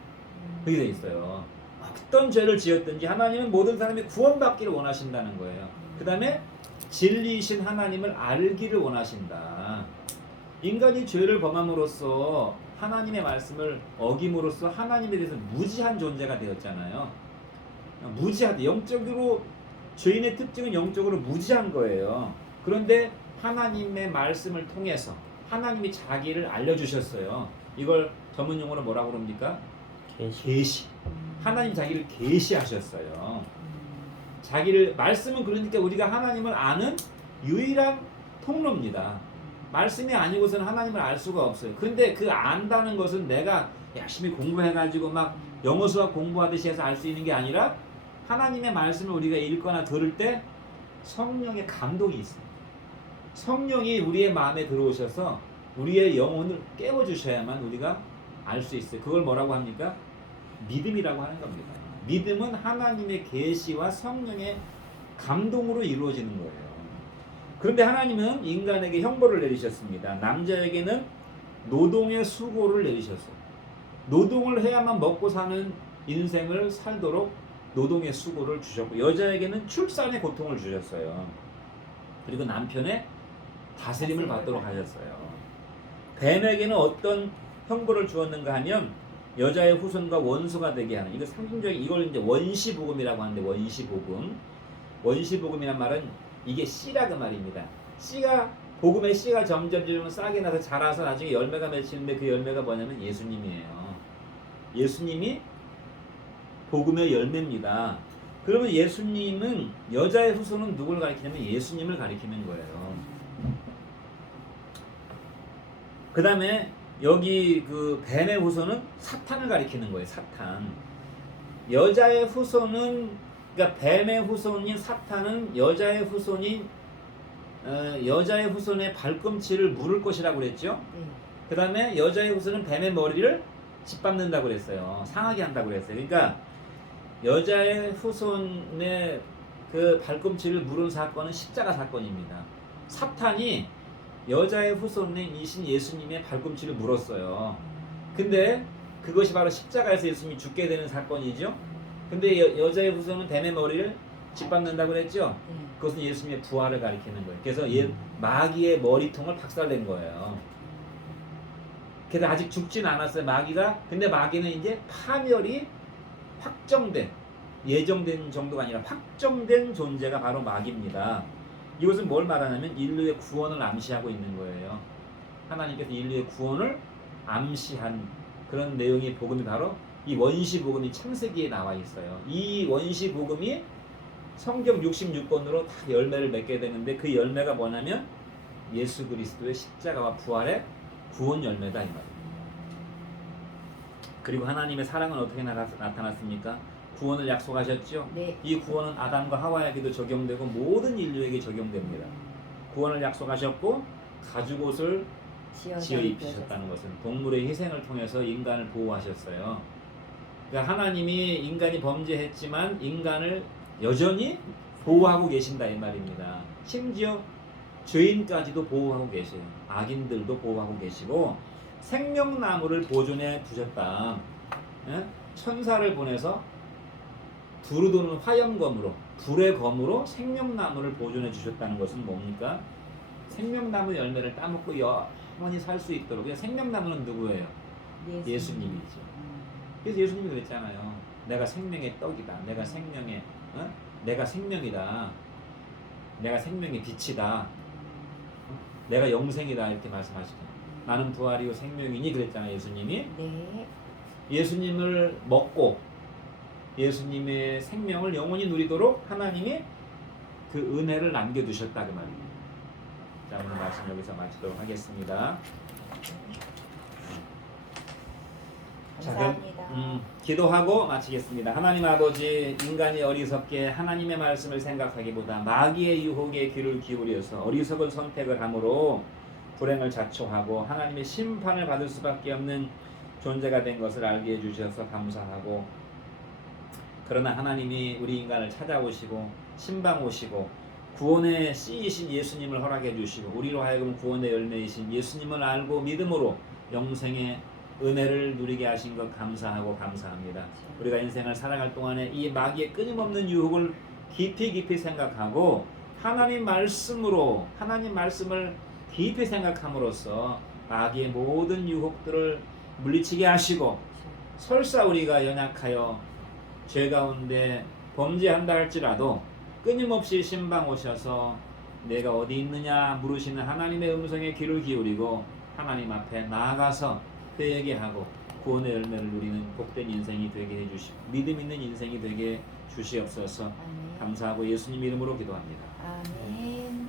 그게 돼 있어요. 어떤 죄를 지었든지 하나님은 모든 사람이 구원받기를 원하신다는 거예요. 그 다음에 진리이신 하나님을 알기를 원하신다. 인간이 죄를 범함으로써 하나님의 말씀을 어김으로써 하나님에 대해서 무지한 존재가 되었잖아요. 무지하다. 영적으로 죄인의 특징은 영적으로 무지한 거예요. 그런데 하나님의 말씀을 통해서 하나님이 자기를 알려주셨어요. 이걸 전문 용어로 뭐라고 그럽니까? 계시. 하나님 자기를 계시하셨어요. 자기를 말씀은 그러니까 우리가 하나님을 아는 유일한 통로입니다. 말씀이 아니고서는 하나님을 알 수가 없어요. 근데 그 안다는 것은 내가 열심히 공부해가지고 막 영어 수학 공부하듯이 해서 알 수 있는 게 아니라 하나님의 말씀을 우리가 읽거나 들을 때 성령의 감동이 있습니다. 성령이 우리의 마음에 들어오셔서 우리의 영혼을 깨워주셔야만 우리가 알 수 있어요. 그걸 뭐라고 합니까? 믿음이라고 하는 겁니다. 믿음은 하나님의 계시와 성령의 감동으로 이루어지는 거예요. 그런데 하나님은 인간에게 형벌을 내리셨습니다. 남자에게는 노동의 수고를 내리셨어요. 노동을 해야만 먹고 사는 인생을 살도록 노동의 수고를 주셨고 여자에게는 출산의 고통을 주셨어요. 그리고 남편의 다스림을 받도록 하셨어요. 뱀에게는 어떤 형벌을 주었는가 하면 여자의 후손과 원수가 되게 하는 이거 상징적인 이걸 이제 원시복음이라고 하는데 원시복음이란 말은 이게 씨라 그 말입니다. 씨가 복음의 씨가 점점 싹이 나서 자라서 나중에 열매가 맺히는데 그 열매가 뭐냐면 예수님이에요. 예수님이 복음의 열매입니다. 그러면 예수님은 여자의 후손은 누굴 가리키냐면 예수님을 가리키는 거예요. 그 다음에 여기 그 뱀의 후손은 사탄을 가리키는 거예요. 사탄. 여자의 후손은 그러니까 뱀의 후손인 사탄은 여자의 후손의 발꿈치를 물을 것이라고 그랬죠. 그 다음에 여자의 후손은 뱀의 머리를 짓밟는다고 그랬어요. 상하게 한다고 그랬어요. 그러니까 여자의 후손의 그 발꿈치를 물은 사건은 십자가 사건입니다. 사탄이 여자의 후손이신 예수님의 발꿈치를 물었어요. 근데 그것이 바로 십자가에서 예수님이 죽게 되는 사건이죠. 근데 여자의 후손은 뱀의 머리를 짓밟는다고 그랬죠. 그것은 예수님의 부활을 가리키는 거예요. 그래서 마귀의 머리통을 박살낸 거예요. 그래서 아직 죽진 않았어요. 마귀가. 근데 마귀는 이제 파멸이 확정된 예정된 정도가 아니라 확정된 존재가 바로 마귀입니다. 이것은 뭘 말하냐면 인류의 구원을 암시하고 있는 거예요. 하나님께서 인류의 구원을 암시한 그런 내용의 복음이 바로 이 원시복음이 창세기에 나와 있어요. 이 원시복음이 성경 66권으로 다 열매를 맺게 되는데 그 열매가 뭐냐면 예수 그리스도의 십자가와 부활의 구원 열매다 이 말입니다. 그리고 하나님의 사랑은 어떻게 나타났습니까? 구원을 약속하셨죠? 네. 이 구원은 아담과 하와에게도 적용되고 모든 인류에게 적용됩니다. 구원을 약속하셨고 가죽옷을 지어 입히셨다는 것은 동물의 희생을 통해서 인간을 보호하셨어요. 그러니까 하나님이 인간이 범죄했지만 인간을 여전히 보호하고 계신다 이 말입니다. 심지어 죄인까지도 보호하고 계세요. 악인들도 보호하고 계시고 생명나무를 보존해 두셨다. 천사를 보내서 두루 도는 화염검으로 불의 검으로 생명나무를 보존해 주셨다는 것은 뭡니까? 생명나무 열매를 따먹고 영원히 살 수 있도록. 생명나무는 누구예요? 예수님이죠. 그래서 예수님이 그랬잖아요. 내가 생명의 떡이다. 내가 생명의 내가 생명이다. 내가 생명의 빛이다. 내가 영생이다 이렇게 말씀하시죠. 나는 부활이요 생명이니 그랬잖아요. 예수님이. 네. 예수님을 먹고 예수님의 생명을 영원히 누리도록 하나님이 그 은혜를 남겨두셨다 그 말입니다. 자, 오늘 말씀 여기서 마치도록 하겠습니다. 감사합니다. 기도하고 마치겠습니다. 하나님 아버지, 인간이 어리석게 하나님의 말씀을 생각하기보다 마귀의 유혹에 귀를 기울여서 어리석은 선택을 함으로 불행을 자초하고 하나님의 심판을 받을 수밖에 없는 존재가 된 것을 알게 해주셔서 감사하고, 그러나 하나님이 우리 인간을 찾아오시고 신방 오시고 구원의 씨이신 예수님을 허락해 주시고 우리로 하여금 구원의 열매이신 예수님을 알고 믿음으로 영생의 은혜를 누리게 하신 것 감사하고 감사합니다. 우리가 인생을 살아갈 동안에 이 마귀의 끊임없는 유혹을 깊이 생각하고 하나님 말씀으로, 하나님 말씀을 깊이 생각함으로써 마귀의 모든 유혹들을 물리치게 하시고, 설사 우리가 연약하여 죄 가운데 범죄한다 할지라도 끊임없이 신방 오셔서 내가 어디 있느냐 물으시는 하나님의 음성에 귀를 기울이고 하나님 앞에 나아가서 회개하고 구원의 열매를 누리는 복된 인생이 되게 해주시고 믿음 있는 인생이 되게 주시옵소서. 아멘. 감사하고 예수님 이름으로 기도합니다. 아멘.